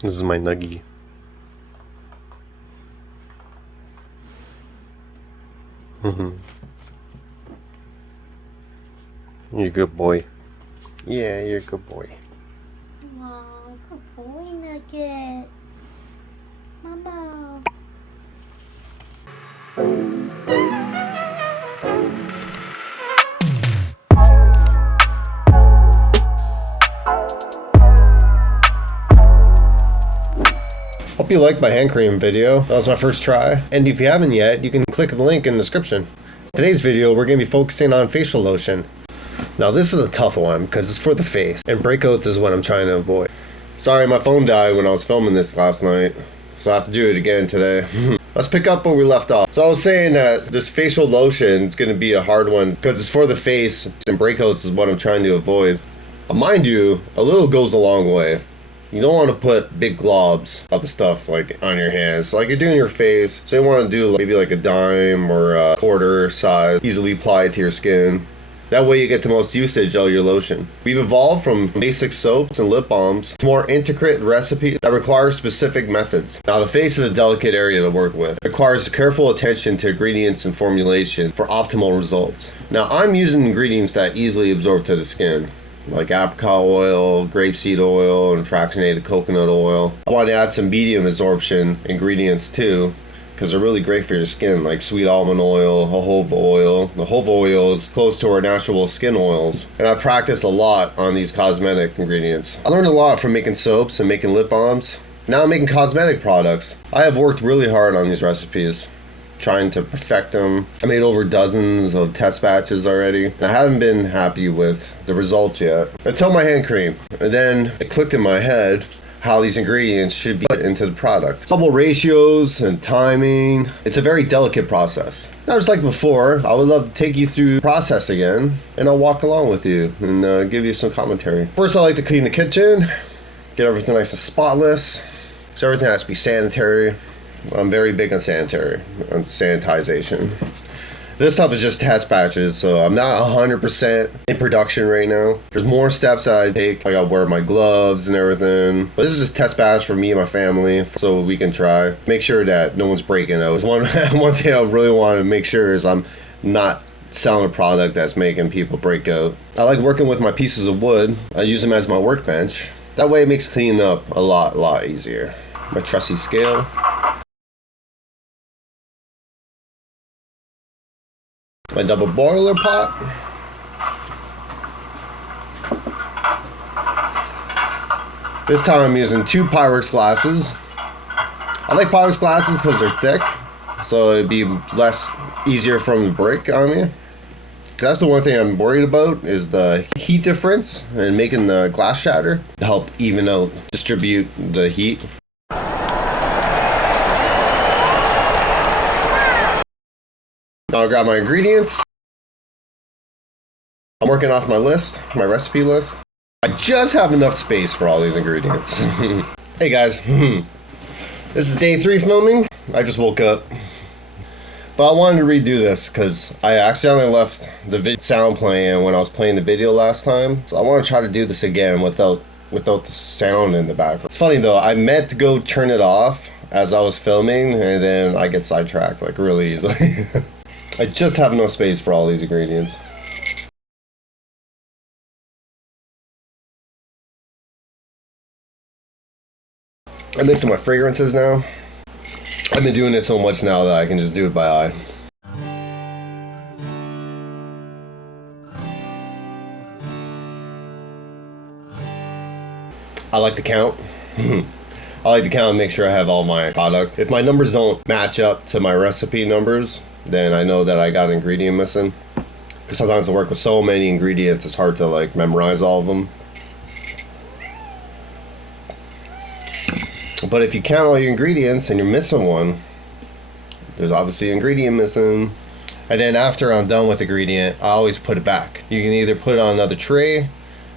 This is my nuggie. You're a good boy. Yeah, you're a good boy. Aw, good boy, Nugget. Mama. Hope you liked my hand cream video. That was my first try. And if you haven't yet, you can click the link in the description. Today's video, we're going to be focusing on facial lotion. Now this is a tough one because it's for the face, and breakouts is what I'm trying to avoid. Sorry, my phone died when I was filming this last night, so I have to do it again today. Let's pick up where we left off. So I was saying that this facial lotion is going to be a hard one because it's for the face, and breakouts is what I'm trying to avoid. Mind you, a little goes a long way. You don't want to put big globs of the stuff like on your hands, like you're doing your face. So you want to do maybe like a dime or a quarter size, easily apply it to your skin. That way you get the most usage out of your lotion. We've evolved from basic soaps and lip balms to more intricate recipes that require specific methods. Now the face is a delicate area to work with. It requires careful attention to ingredients and formulation for optimal results. Now I'm using ingredients that easily absorb to the skin, like apricot oil, grapeseed oil, and fractionated coconut oil. I want to add some medium absorption ingredients too, because they're really great for your skin, like sweet almond oil, jojoba oil. The jojoba oil is close to our natural skin oils, and I practice a lot on these cosmetic ingredients. I learned a lot from making soaps and making lip balms. Now I'm making cosmetic products. I have worked really hard on these recipes, trying to perfect them. I made over dozens of test batches already, and I haven't been happy with the results yet until my hand cream. And then it clicked in my head how these ingredients should be put into the product. Couple ratios and timing. It's a very delicate process. Now, just like before, I would love to take you through the process again, and I'll walk along with you and give you some commentary. First, I like to clean the kitchen, get everything nice and spotless, because everything has to be sanitary. I'm very big on sanitization. This stuff is just test batches, so I'm not 100% in production right now. There's more steps that I take. I gotta wear my gloves and everything. But this is just test batch for me and my family, so we can try. Make sure that no one's breaking out. One thing I really want to make sure is I'm not selling a product that's making people break out. I like working with my pieces of wood. I use them as my workbench. That way it makes cleaning up a lot easier. My trusty scale. My double boiler pot. This time I'm using 2 Pyrex glasses. I like Pyrex glasses because they're thick, so it'd be easier from the break on me. That's the one thing I'm worried about, is the heat difference and making the glass shatter to help even out, distribute the heat. Now I got my ingredients. I'm working off my list, my recipe list. I just have enough space for all these ingredients. Hey guys, this is day 3 filming. I just woke up. But I wanted to redo this because I accidentally left the sound playing when I was playing the video last time. So I want to try to do this again without the sound in the background. It's funny though, I meant to go turn it off as I was filming, and then I get sidetracked like really easily. I just have no space for all these ingredients. I'm mixing my fragrances now. I've been doing it so much now that I can just do it by eye. I like to count. I like to count and make sure I have all my product. If my numbers don't match up to my recipe numbers, then I know that I got an ingredient missing. Because sometimes I work with so many ingredients, it's hard to like memorize all of them. But if you count all your ingredients and you're missing one, there's obviously an ingredient missing. And then after I'm done with the ingredient, I always put it back. You can either put it on another tray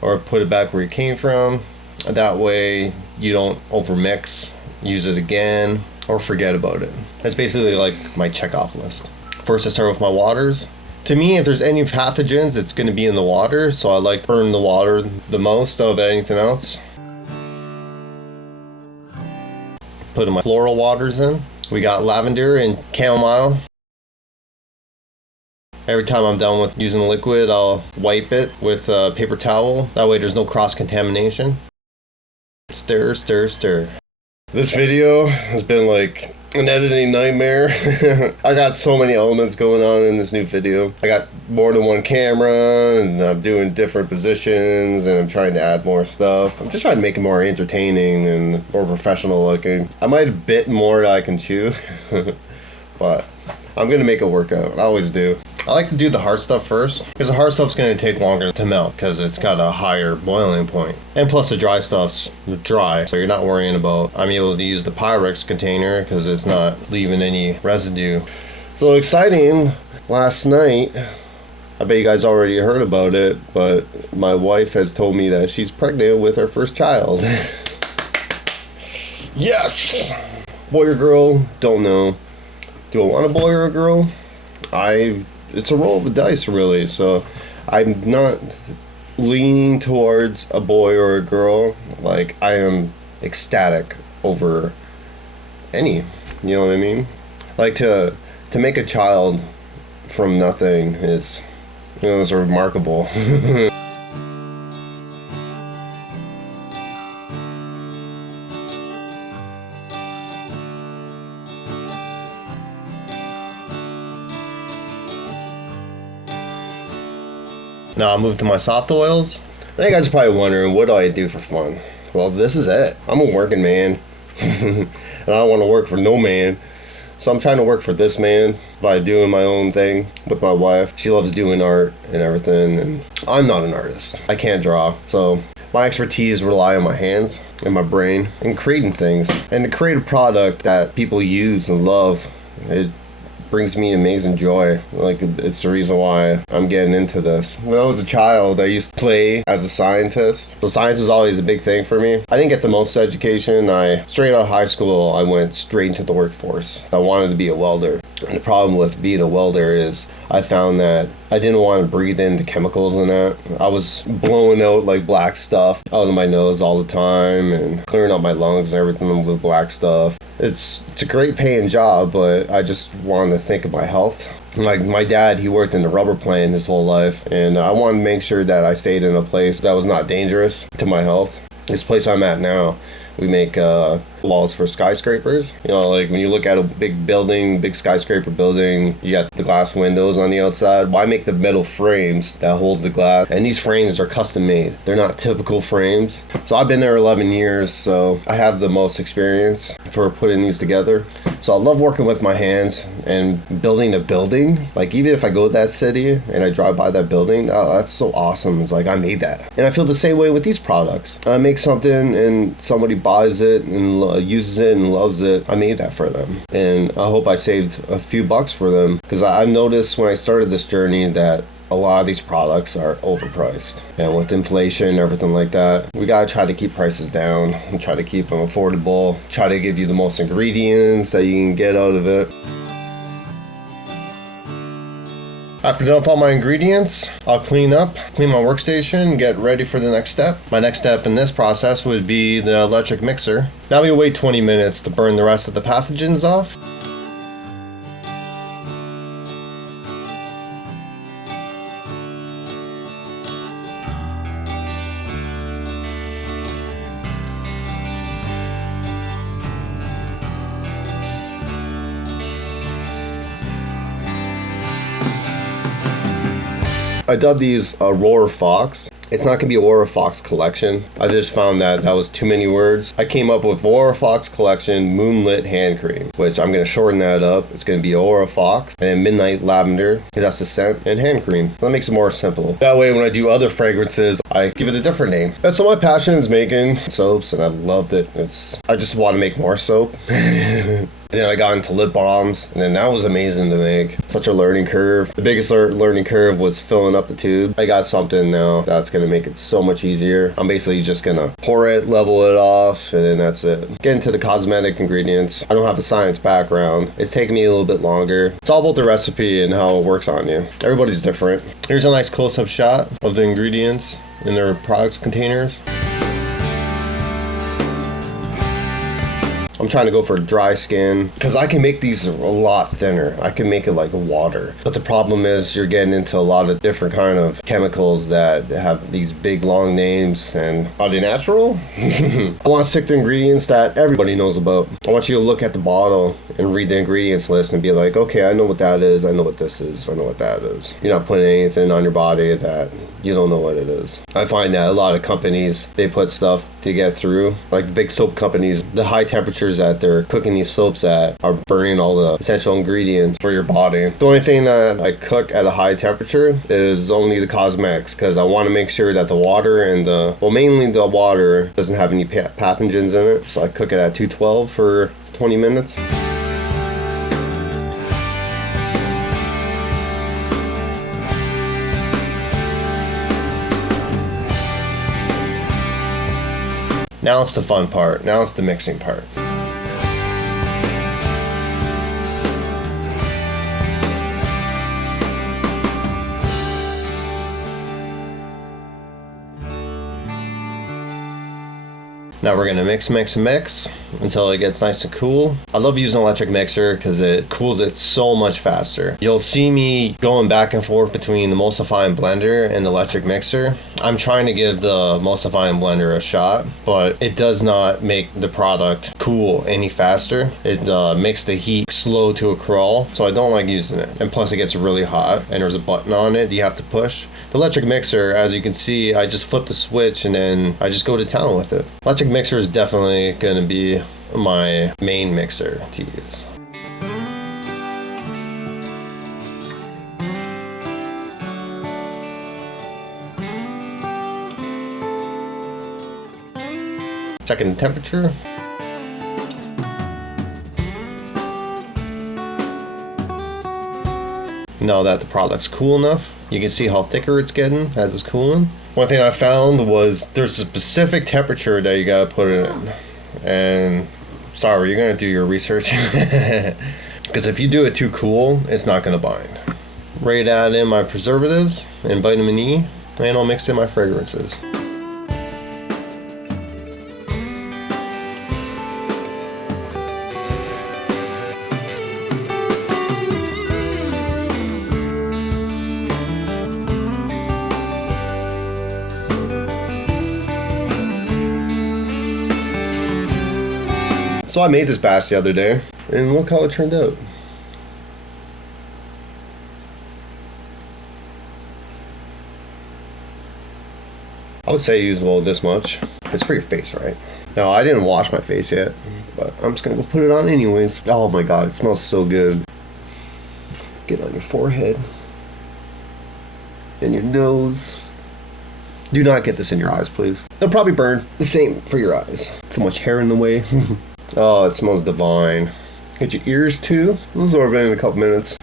or put it back where it came from. That way you don't overmix, use it again, or forget about it. That's basically like my checkoff list. First I start with my waters. To me, if there's any pathogens, it's going to be in the water, so I like to burn the water the most out of anything else. putting my floral waters in. We got lavender and chamomile. Every time I'm done with using the liquid, I'll wipe it with a paper towel. That way there's no cross-contamination. Stir, stir, stir. This video has been like an editing nightmare. I got so many elements going on in this new video. I got more than one camera, and I'm doing different positions, and I'm trying to add more stuff. I'm just trying to make it more entertaining and more professional looking. I might have bit more that I can chew, but I'm gonna make it work out. I always do. I like to do the hard stuff first, because the hard stuff's going to take longer to melt because it's got a higher boiling point. And plus the dry stuff's dry, so you're not worrying about, I'm able to use the Pyrex container because it's not leaving any residue. So exciting, last night, I bet you guys already heard about it, but my wife has told me that she's pregnant with her first child. Yes! Boy or girl, don't know. Do I want a boy or a girl? It's a roll of the dice, really, so I'm not leaning towards a boy or a girl. Like, I am ecstatic over any, you know what I mean? Like, to make a child from nothing is, you know, it's remarkable. Now I'll move to my soft oils. Now you guys are probably wondering, what do I do for fun? Well, this is it. I'm a working man. And I don't want to work for no man. So I'm trying to work for this man by doing my own thing with my wife. She loves doing art and everything, and I'm not an artist. I can't draw. So my expertise rely on my hands and my brain and creating things. And to create a product that people use and love, it brings me amazing joy. Like, it's the reason why I'm getting into this. When I was a child, I used to play as a scientist. So science was always a big thing for me. I didn't get the most education. Straight out of high school, I went straight into the workforce. I wanted to be a welder. And the problem with being a welder is I found that I didn't want to breathe in the chemicals in that. I was blowing out like black stuff out of my nose all the time and clearing out my lungs and everything with black stuff. It's a great paying job, but I just wanted to think of my health. Like, my dad, he worked in the rubber plant his whole life, and I wanted to make sure that I stayed in a place that was not dangerous to my health. This place I'm at now, we make walls for skyscrapers. You know, like when you look at a big building, big skyscraper building, you got the glass windows on the outside. Well, I make the metal frames that hold the glass, and these frames are custom made. They're not typical frames. So I've been there 11 years, so I have the most experience for putting these together. So I love working with my hands and building a building. Like, even if I go to that city and I drive by that building, oh, that's so awesome. It's like, I made that. And I feel the same way with these products. I make something and somebody buys it and uses it and loves it. I made that for them, and I hope I saved a few bucks for them, because I noticed when I started this journey that a lot of these products are overpriced, and with inflation and everything like that, we gotta try to keep prices down and try to keep them affordable, try to give you the most ingredients that you can get out of it. After done with all my ingredients, I'll clean my workstation, and get ready for the next step. My next step in this process would be the electric mixer. Now we wait 20 minutes to burn the rest of the pathogens off. I dubbed these Aurora Fox. It's not going to be Aurora Fox Collection. I just found that was too many words. I came up with Aurora Fox Collection Moonlit Hand Cream, which I'm going to shorten that up. It's going to be Aurora Fox and Midnight Lavender, because that's the scent, and hand cream. That makes it more simple. That way when I do other fragrances, I give it a different name. That's what my passion is, making soaps, and I loved it. I just want to make more soap. And then I got into lip balms, and then that was amazing to make. Such a learning curve. The biggest learning curve was filling up the tube. I got something now that's gonna make it so much easier. I'm basically just gonna pour it, level it off, and then that's it. Get into the cosmetic ingredients. I don't have a science background. It's taking me a little bit longer. It's all about the recipe and how it works on you. Everybody's different. Here's a nice close-up shot of the ingredients in their products containers. I'm trying to go for dry skin because I can make these a lot thinner. I can make it like water. But the problem is you're getting into a lot of different kind of chemicals that have these big long names. And are they natural? I want to stick to ingredients that everybody knows about. I want you to look at the bottle and read the ingredients list and be like, okay, I know what that is. I know what this is. I know what that is. You're not putting anything on your body that you don't know what it is. I find that a lot of companies, they put stuff to get through. Like big soap companies, the high temperatures that they're cooking these soaps at are burning all the essential ingredients for your body. The only thing that I cook at a high temperature is only the cosmetics, because I want to make sure that the water and mainly the water doesn't have any pathogens in it. So I cook it at 212 for 20 minutes. Now it's the fun part. Now it's the mixing part. Now we're gonna mix until it gets nice and cool. I love using an electric mixer because it cools it so much faster. You'll see me going back and forth between the emulsifying blender and the electric mixer. I'm trying to give the emulsifying blender a shot, but it does not make the product cool any faster. It makes the heat slow to a crawl, so I don't like using it. And plus it gets really hot, and there's a button on it you have to push. The electric mixer, as you can see, I just flip the switch and then I just go to town with it. Electric mixer is definitely going to be my main mixer to use. Checking the temperature. Now that the product's cool enough, you can see how thicker it's getting as it's cooling. One thing I found was there's a specific temperature that you gotta put it in. And sorry, you're gonna do your research. Because if you do it too cool, it's not gonna bind. Ready to add in my preservatives and vitamin E, and I'll mix in my fragrances. So I made this batch the other day, and look how it turned out. I would say use about this much. It's for your face, right? Now, I didn't wash my face yet, but I'm just gonna go put it on anyways. Oh my god, it smells so good. Get on your forehead, and your nose. Do not get this in your eyes, please. It'll probably burn. The same for your eyes. Too much hair in the way. Oh, it smells divine. Get your ears too. Those will absorb in a couple minutes.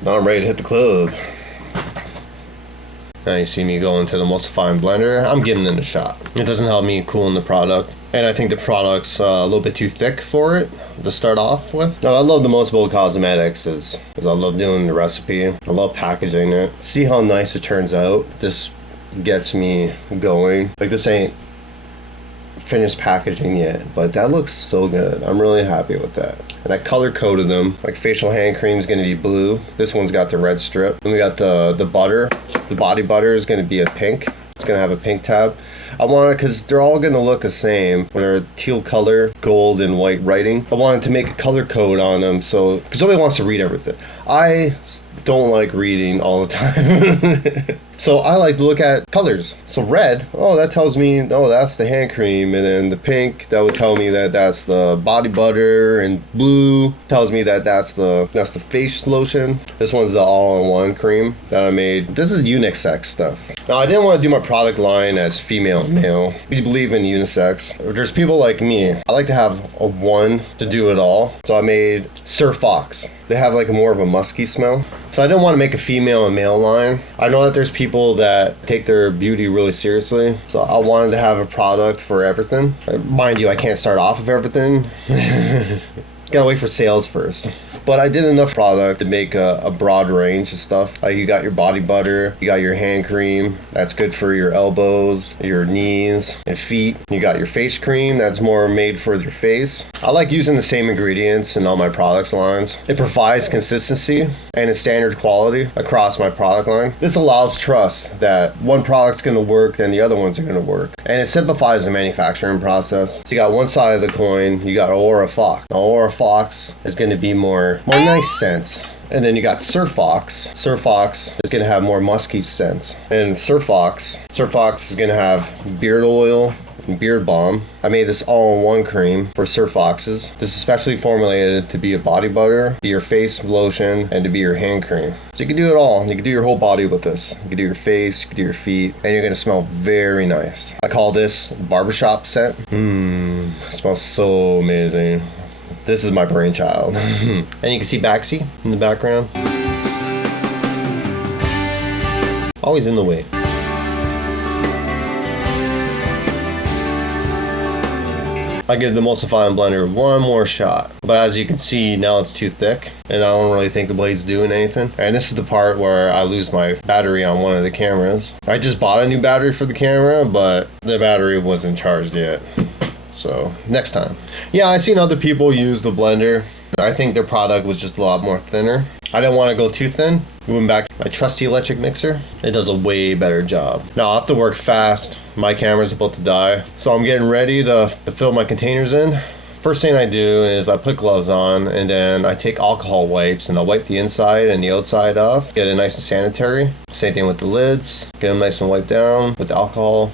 Now I'm ready to hit the club. Now you see me go into the emulsifying blender. I'm giving it a shot. It doesn't help me cooling the product. And I think the product's a little bit too thick for it to start off with. Now I love the emulsifiable cosmetics is I love doing the recipe. I love packaging it. See how nice it turns out. This gets me going. Like this ain't finished packaging yet, but that looks so good. I'm really happy with that. And I color coded them. Like facial hand cream is going to be blue. This one's got the red strip. Then we got the butter. The body butter is going to be a pink. It's going to have a pink tab. I want it because they're all going to look the same. They're teal color, gold and white writing. I wanted to make a color code on them, so because nobody wants to read everything. I don't like reading all the time. So I like to look at colors. So red, oh, that tells me, oh, that's the hand cream. And then the pink, that would tell me that that's the body butter. And blue tells me that that's the face lotion. This one's the all-in-one cream that I made. This is unisex stuff. Now, I didn't want to do my product line as female and male. We believe in unisex. There's people like me. I like to have a one to do it all. So I made Sir Fox. They have like more of a musky smell. So I didn't want to make a female and male line. I know that there's people that take their beauty really seriously. So I wanted to have a product for everything. Mind you, I can't start off with everything. Gotta wait for sales first. but I did enough product to make a broad range of stuff. Like you got your body butter, you got your hand cream, that's good for your elbows, your knees, and feet. You got your face cream, that's more made for your face. I like using the same ingredients in all my products lines. It provides consistency and a standard quality across my product line. This allows trust that one product's going to work, then the other ones are going to work. And it simplifies the manufacturing process. So you got one side of the coin, you got Aura Fox. Now, Aura Fox is going to be more nice scents. And then you got Surf Fox. Surf Fox is going to have more musky scents. And Surf Fox is going to have beard oil and beard balm. I made this all-in-one cream for Surf Foxes. This is specially formulated to be a body butter, be your face lotion, and to be your hand cream. So you can do it all. You can do your whole body with this. You can do your face, you can do your feet, and you're going to smell very nice. I call this barbershop scent. It smells so amazing. This is my brainchild. And you can see Baxi in the background. Always in the way. I give the emulsifying blender one more shot. But as you can see, now it's too thick. And I don't really think the blade's doing anything. And this is the part where I lose my battery on one of the cameras. I just bought a new battery for the camera, but the battery wasn't charged yet. So next time. Yeah, I've seen other people use the blender. I think their product was just a lot more thinner. I didn't want to go too thin. Moving back to my trusty electric mixer, it does a way better job. Now I have to work fast. My camera's about to die. So I'm getting ready to fill my containers in. First thing I do is I put gloves on, and then I take alcohol wipes and I'll wipe the inside and the outside off. Get it nice and sanitary. Same thing with the lids. Get them nice and wiped down with the alcohol.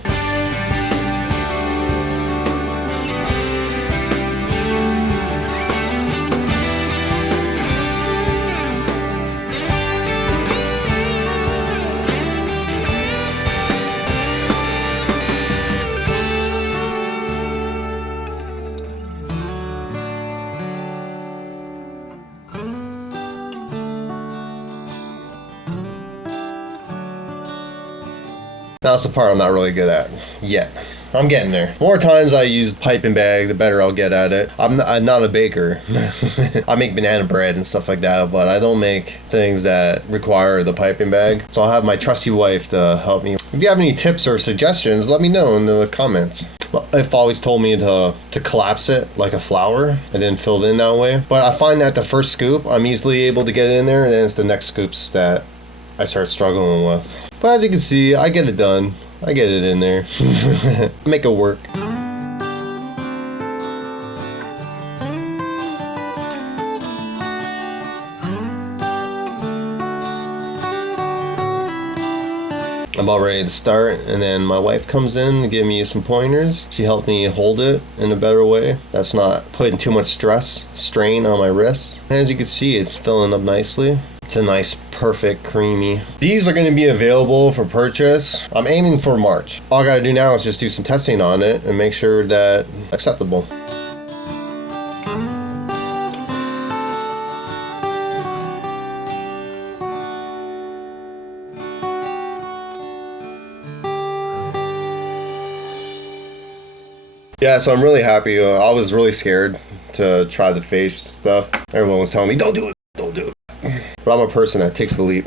Now that's the part I'm not really good at yet. I'm getting there. More times I use piping bag, the better I'll get at it. I'm not a baker. I make banana bread and stuff like that, but I don't make things that require the piping bag. So I'll have my trusty wife to help me. If you have any tips or suggestions, let me know in the comments. I've always told me to collapse it like a flower and then fill it in that way. But I find that the first scoop, I'm easily able to get it in there, and then it's the next scoops that I start struggling with. But as you can see, I get it done. I get it in there. Make it work. I'm about ready to start, and then my wife comes in to give me some pointers. She helped me hold it in a better way. That's not putting too much strain on my wrists. And as you can see, it's filling up nicely. It's a nice, perfect, creamy. These are going to be available for purchase. I'm aiming for March. All I got to do now is just do some testing on it and make sure that it's acceptable. Yeah, so I'm really happy. I was really scared to try the face stuff. Everyone was telling me, don't do it, don't do it. But I'm a person that takes the leap.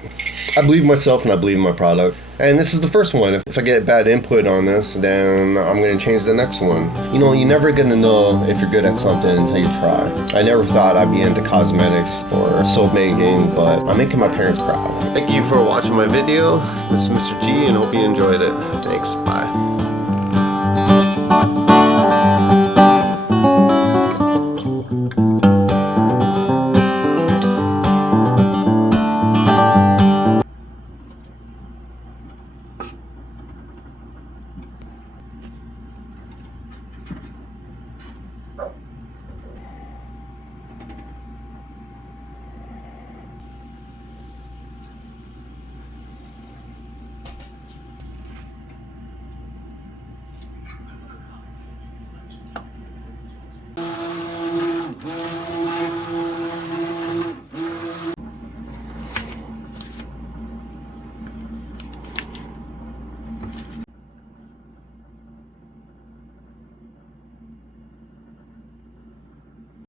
I believe in myself and I believe in my product. And this is the first one. If I get bad input on this, then I'm going to change the next one. You know, you're never going to know if you're good at something until you try. I never thought I'd be into cosmetics or soap making, but I'm making my parents proud. Thank you for watching my video. This is Mr. G, and hope you enjoyed it. Thanks. Bye.